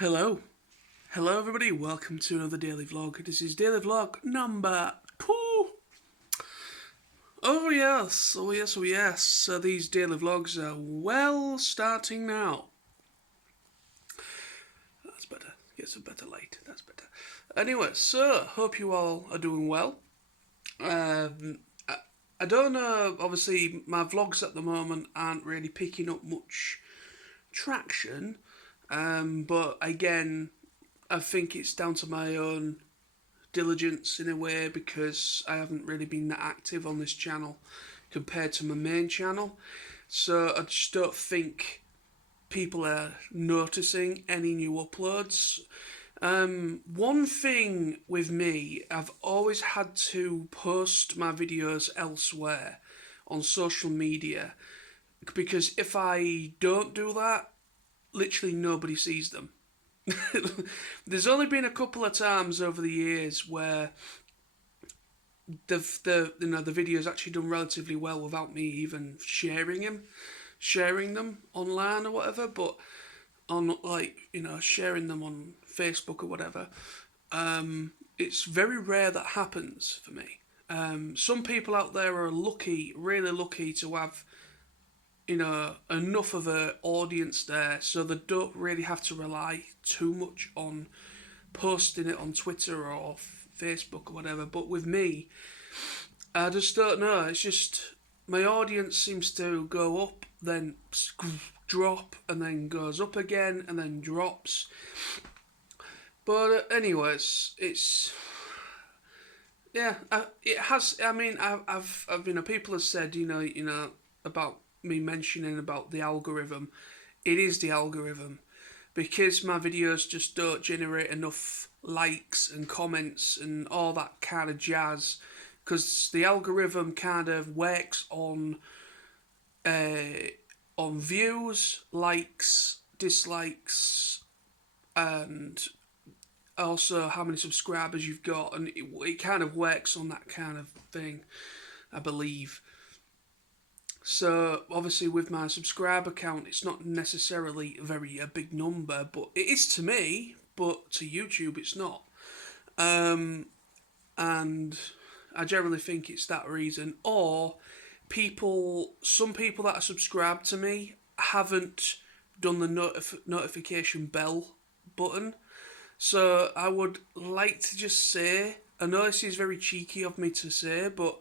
Hello. Hello everybody, welcome to another daily vlog. This is daily vlog number 2. Oh yes. So these daily vlogs are starting now. That's better. Get some better light. That's better. Anyway, so hope you all are doing well. I don't know, obviously my vlogs at the moment aren't really picking up much traction. But again, I think it's down to my own diligence in a way because I haven't really been that active on this channel compared to my main channel. So I just don't think people are noticing any new uploads. One thing with me, I've always had to post my videos elsewhere on social media because if I don't do that, literally nobody sees them. There's only been a couple of times over the years where the video's actually done relatively well without me even sharing them online or whatever. But on sharing them on Facebook or whatever, it's very rare that happens for me. Some people out there are lucky, really lucky to have enough of an audience there so they don't really have to rely too much on posting it on Twitter or Facebook or whatever. But with me, I just don't know. It's just my audience seems to go up, then drop, and then goes up again, and then drops. But anyways, it's it has. I mean, I've people have said about me mentioning about the algorithm. It is the algorithm because my videos just don't generate enough likes and comments and all that kind of jazz, because the algorithm kind of works on views, likes, dislikes, and also how many subscribers you've got, and it kind of works on that kind of thing, I believe. So obviously with my subscriber count, it's not necessarily a big number, but it is to me, but to YouTube it's not. And I generally think it's that reason. Or some people that are subscribed to me haven't done the notification bell button. So I would like to just say, I know this is very cheeky of me to say, but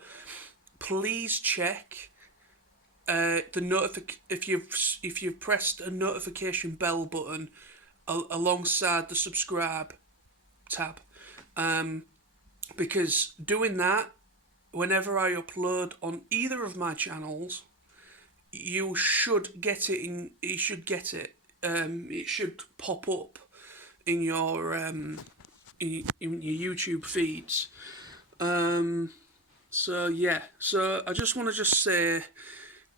please check if you've pressed a notification bell button alongside the subscribe tab, because doing that, whenever I upload on either of my channels, you should get it in. You should get it. It should pop up in your in your YouTube feeds. So yeah. So I just want to say,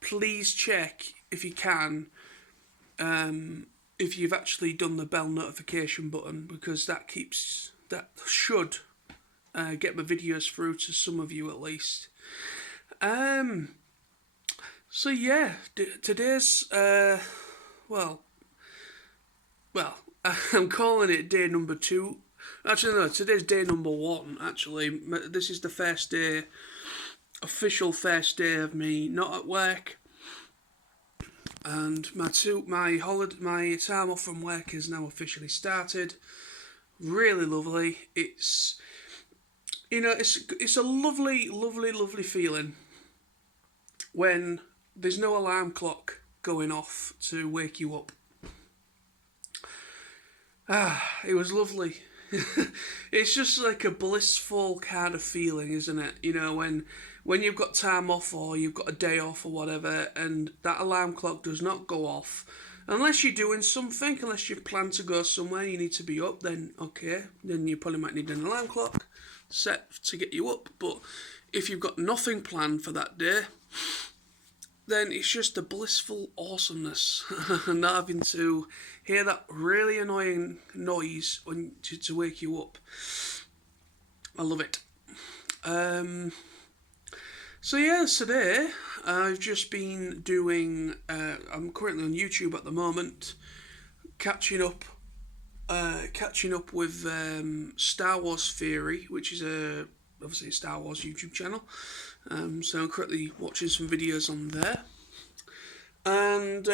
please check if you can, if you've actually done the bell notification button, because that should get my videos through to some of you at least. So yeah, today's well, I'm calling it day number 2. Actually, no, today's day number 1. Actually, this is the first day. Official first day of me not at work, and my time off from work has now officially started. Really lovely. It's it's a lovely feeling when there's no alarm clock going off to wake you up. It was lovely. It's just like a blissful kind of feeling, isn't it? When you've got time off or you've got a day off or whatever, and that alarm clock does not go off, unless you're doing something, unless you plan to go somewhere, you need to be up, then okay, then you probably might need an alarm clock set to get you up. But if you've got nothing planned for that day, then it's just a blissful awesomeness not having to hear that really annoying noise to wake you up. I love it. So yeah, today I've just been doing, I'm currently on YouTube at the moment, catching up catching up with Star Wars Theory, which is obviously a Star Wars YouTube channel. So I'm currently watching some videos on there. And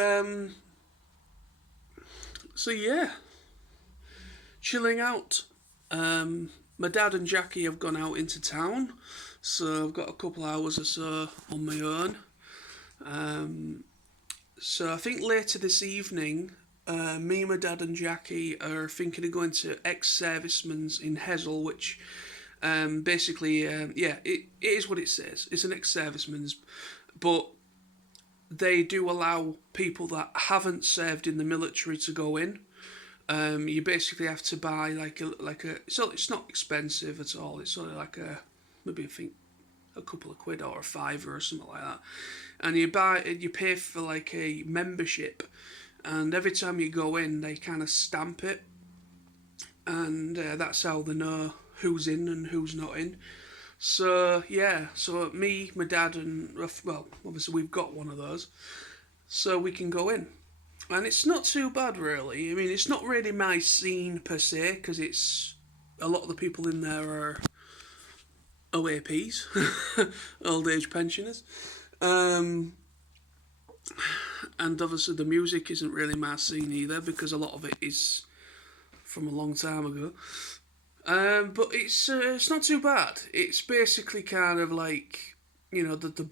so yeah, chilling out. My dad and Jackie have gone out into town, so I've got a couple hours or so on my own. So I think later this evening, me, my dad, and Jackie are thinking of going to ex-servicemen's in Hessel, which basically, it is what it says. It's an ex-servicemen's, but they do allow people that haven't served in the military to go in. You basically have to buy so it's not expensive at all. It's sort of like maybe I think a couple of quid or a fiver or something like that, and you pay for like a membership, and every time you go in they kind of stamp it, and that's how they know who's in and who's not in. So yeah, so me, my dad, and well, obviously we've got one of those, so we can go in. And it's not too bad, really. I mean, it's not really my scene per se, because it's a lot of the people in there are OAPs, old age pensioners, and obviously the music isn't really my scene either, because a lot of it is from a long time ago. But it's not too bad. It's basically kind of like, the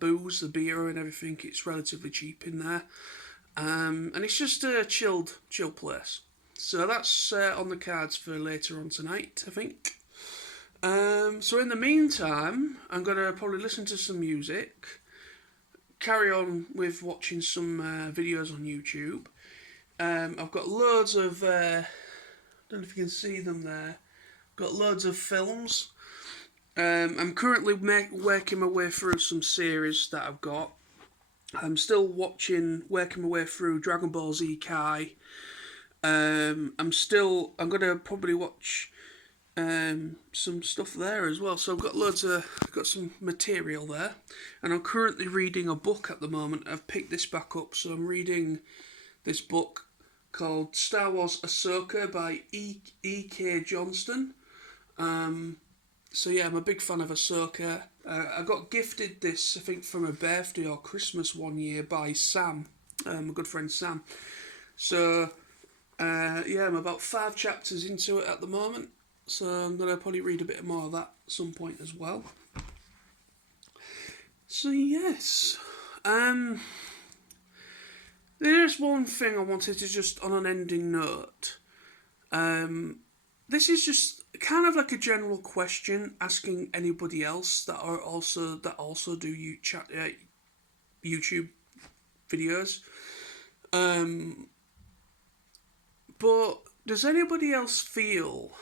booze, the beer, and everything. It's relatively cheap in there, and it's just a chill place. So that's on the cards for later on tonight, I think. So in the meantime, I'm gonna probably listen to some music, carry on with watching some videos on YouTube. I've got loads of. I don't know if you can see them there. I've got loads of films. I'm currently working my way through some series that I've got. I'm still working my way through Dragon Ball Z Kai. I'm gonna probably watch some stuff there as well. So I've got some material there, and I'm currently reading a book at the moment. I've picked this back up, so I'm reading this book called Star Wars Ahsoka by E.K. Johnston. So yeah, I'm a big fan of Ahsoka. I got gifted this, I think, for my birthday or Christmas one year by Sam, my good friend Sam. So yeah, I'm about 5 chapters into it at the moment. So I'm going to probably read a bit more of that at some point as well. So yes, there's one thing I wanted to just on an ending note. This is just kind of like a general question, asking anybody else that also do YouTube videos. But does anybody else feel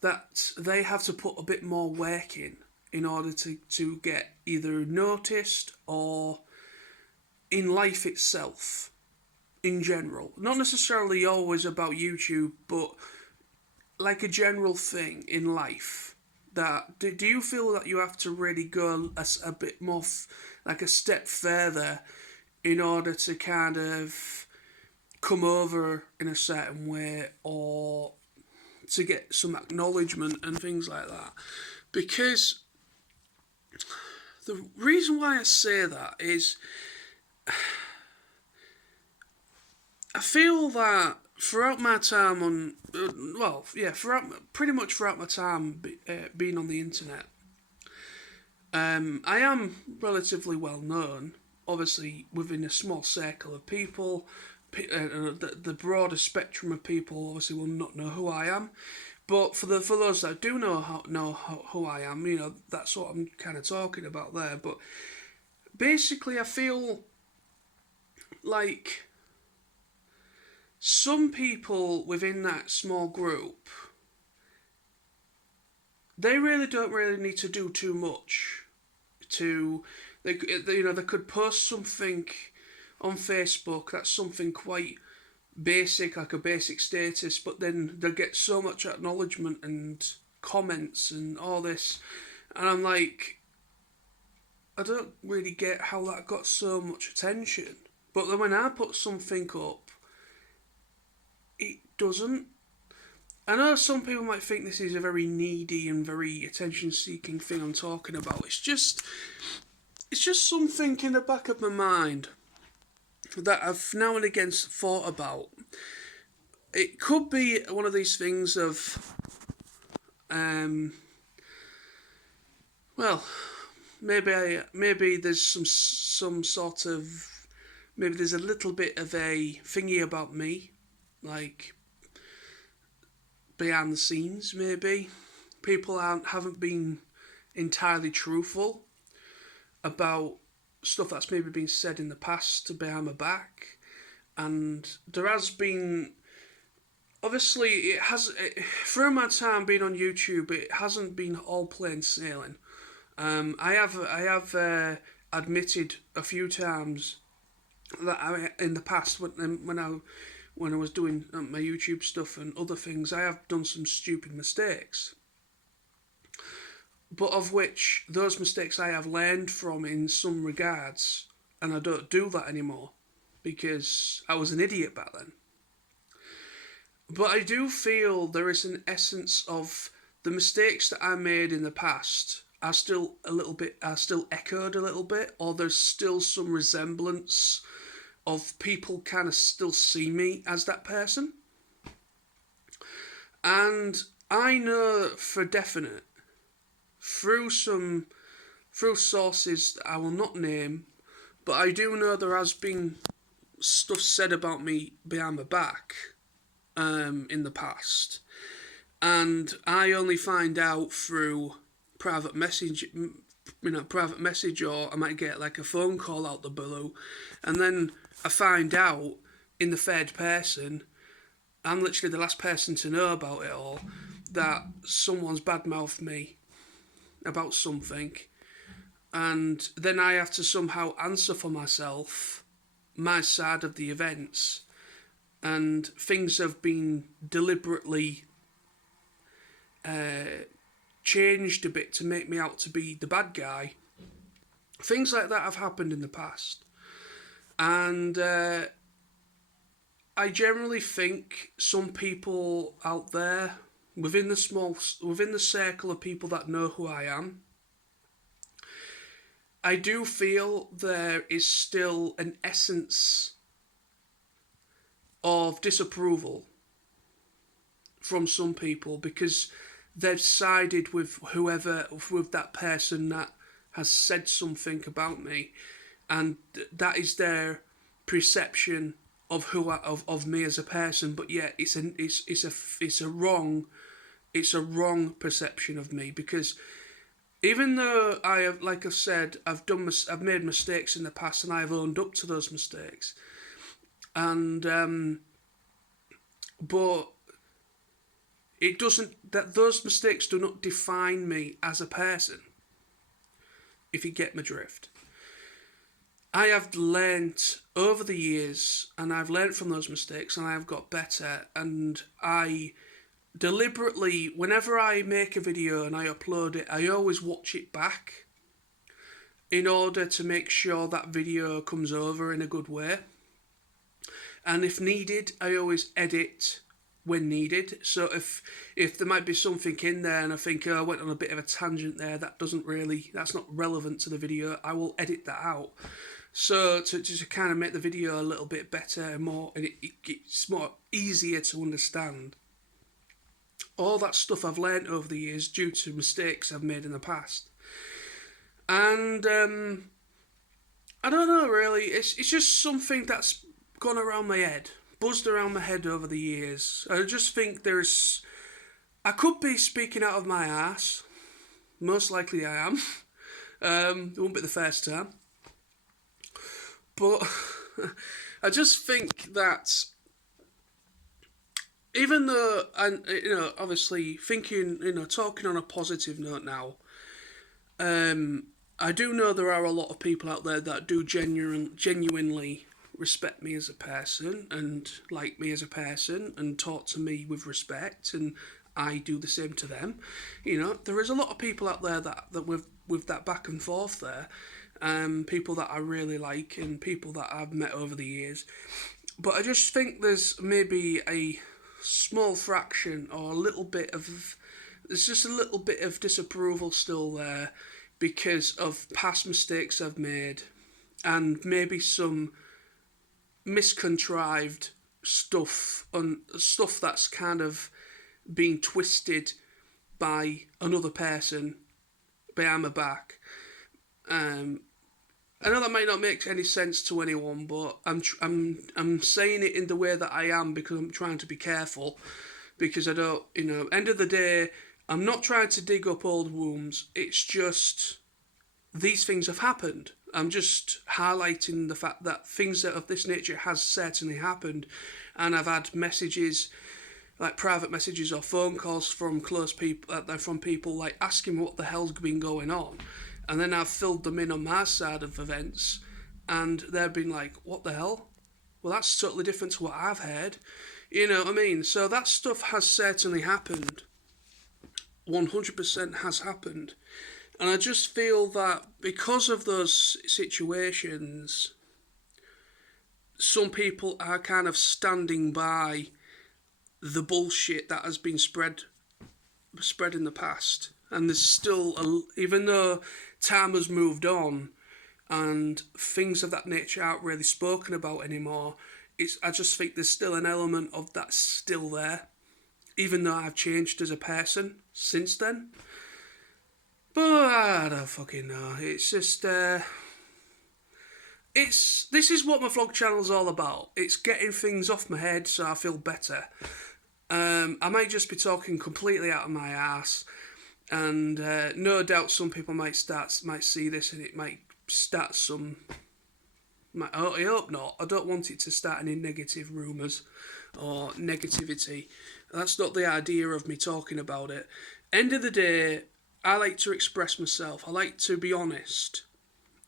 that they have to put a bit more work in order to get either noticed or in life itself, in general? Not necessarily always about YouTube, but like a general thing in life. That do you feel that you have to really go a bit more, like a step further, in order to kind of come over in a certain way, or to get some acknowledgement and things like that? Because the reason why I say that is, I feel that throughout my time on, throughout my time being on the internet, I am relatively well known. Obviously, within a small circle of people, the broader spectrum of people obviously will not know who I am. But for those that do know who I am, that's what I'm kind of talking about there. But basically, I feel like some people within that small group, they really don't really need to do too much. They could post something on Facebook that's something quite basic, like a basic status, but then they'll get so much acknowledgement and comments and all this, and I'm like, I don't really get how that got so much attention. But then when I put something up it doesn't. I know some people might think this is a very needy and very attention-seeking thing I'm talking about. It's just something in the back of my mind that I've now and again thought about. It could be one of these things of, well, maybe there's some sort of, maybe there's a little bit of a thingy about me, like behind the scenes. Maybe people haven't been entirely truthful about stuff that's maybe been said in the past behind my back, and there has been. Obviously, through my time being on YouTube, it hasn't been all plain sailing. I have admitted a few times that in the past when I was doing my YouTube stuff and other things, I have done some stupid mistakes. But of which those mistakes I have learned from in some regards, and I don't do that anymore because I was an idiot back then. But I do feel there is an essence of the mistakes that I made in the past are still echoed a little bit, or there's still some resemblance of people kind of still see me as that person. And I know for definite, through sources that I will not name, but I do know there has been stuff said about me behind my back in the past, and I only find out through private message, or I might get like a phone call out the blue, and then I find out in the third person. I'm literally the last person to know about it all, that someone's badmouthed me about something, and then I have to somehow answer for myself, my side of the events, and things have been deliberately changed a bit to make me out to be the bad guy. Things like that have happened in the past, and I generally think some people out there within the circle of people that know who I am, I do feel there is still an essence of disapproval from some people because they've sided with that person that has said something about me, and that is their perception of of me as a person. But yeah, it's a wrong perception of me, because even though I have, like I've said, I've made mistakes in the past and I've owned up to those mistakes, and but it doesn't, that those mistakes do not define me as a person, if you get my drift. I have learnt over the years, and I've learnt from those mistakes, and I've got better, and I deliberately, whenever I make a video and I upload it, I always watch it back in order to make sure that video comes over in a good way. And if needed, I always edit when needed. So if there might be something in there and I think, oh, I went on a bit of a tangent there, that's not relevant to the video, I will edit that out. So to kind of make the video a little bit better and it's more easier to understand. All that stuff I've learnt over the years due to mistakes I've made in the past. And I don't know really, it's just something that's gone around my head, buzzed around my head over the years. I just think I could be speaking out of my arse. Most likely I am. It won't be the first time. But I just think that even though, obviously thinking, talking on a positive note now, I do know there are a lot of people out there that do genuinely respect me as a person and like me as a person and talk to me with respect, and I do the same to them. There is a lot of people out there that with that back and forth there, people that I really like and people that I've met over the years. But I just think there's maybe small fraction or a little bit of, there's just a little bit of disapproval still there because of past mistakes I've made and maybe some miscontrived stuff on stuff that's kind of been twisted by another person behind my back. I know that might not make any sense to anyone, but I'm saying it in the way that I am because I'm trying to be careful. Because I don't, end of the day, I'm not trying to dig up old wounds. It's just these things have happened. I'm just highlighting the fact that things that of this nature has certainly happened, and I've had messages, like private messages or phone calls from close people, from people like asking me what the hell's been going on, and then I've filled them in on my side of events, and they've been like, "What the hell? Well, that's totally different to what I've heard." You know what I mean? So that stuff has certainly happened. 100% has happened. And I just feel that because of those situations, some people are kind of standing by the bullshit that has been spread in the past. And there's still, even though time has moved on and things of that nature aren't really spoken about anymore, I just think there's still an element of that still there, even though I've changed as a person since then. But I don't fucking know. It's just, this is what my vlog channel's all about. It's getting things off my head so I feel better. I might just be talking completely out of my ass, and no doubt some people might see this and it might start some. I hope not. I don't want it to start any negative rumours or negativity. That's not the idea of me talking about it. End of the day, I like to express myself. I like to be honest.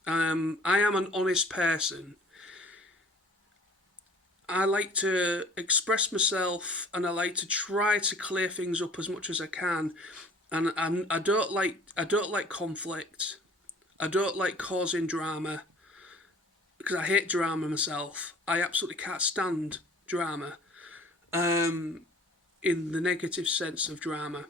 I am an honest person. I like to express myself, and I like to try to clear things up as much as I can. And I don't like conflict. I don't like causing drama, because I hate drama myself. I absolutely can't stand drama, in the negative sense of drama.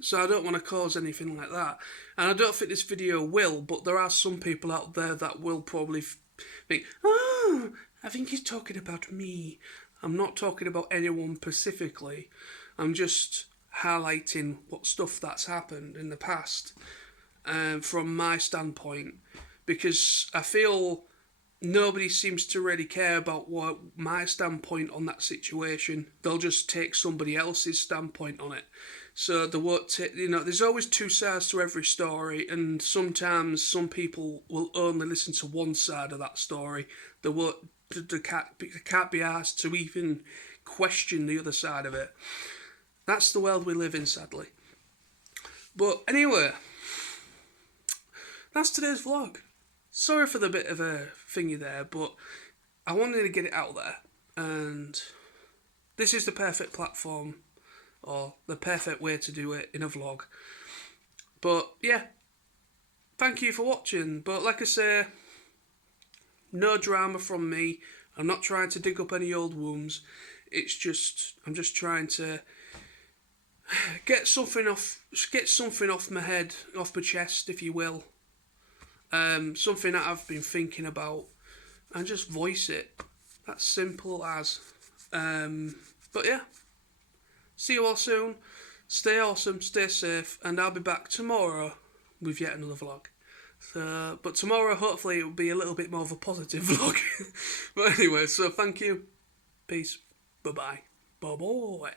So I don't want to cause anything like that. And I don't think this video will, but there are some people out there that will probably think, "Oh, I think he's talking about me." I'm not talking about anyone specifically. I'm just highlighting what stuff that's happened in the past, from my standpoint, because I feel nobody seems to really care about what my standpoint on that situation. They'll just take somebody else's standpoint on it. So they won't take, there's always two sides to every story, and sometimes some people will only listen to one side of that story. They can't be asked to even question the other side of it. That's the world we live in, sadly. But anyway, that's today's vlog. Sorry for the bit of a thingy there, but I wanted to get it out there, and this is the perfect platform, or the perfect way to do it in a vlog. But yeah, thank you for watching. But like I say, no drama from me. I'm not trying to dig up any old wounds. I'm just trying to get something off my head, off my chest, if you will. Something that I've been thinking about, and just voice it. That's simple as. But yeah, see you all soon. Stay awesome, stay safe, and I'll be back tomorrow with yet another vlog. So, but tomorrow hopefully it will be a little bit more of a positive vlog. But anyway, so thank you. Peace. Bye bye. Bye bye.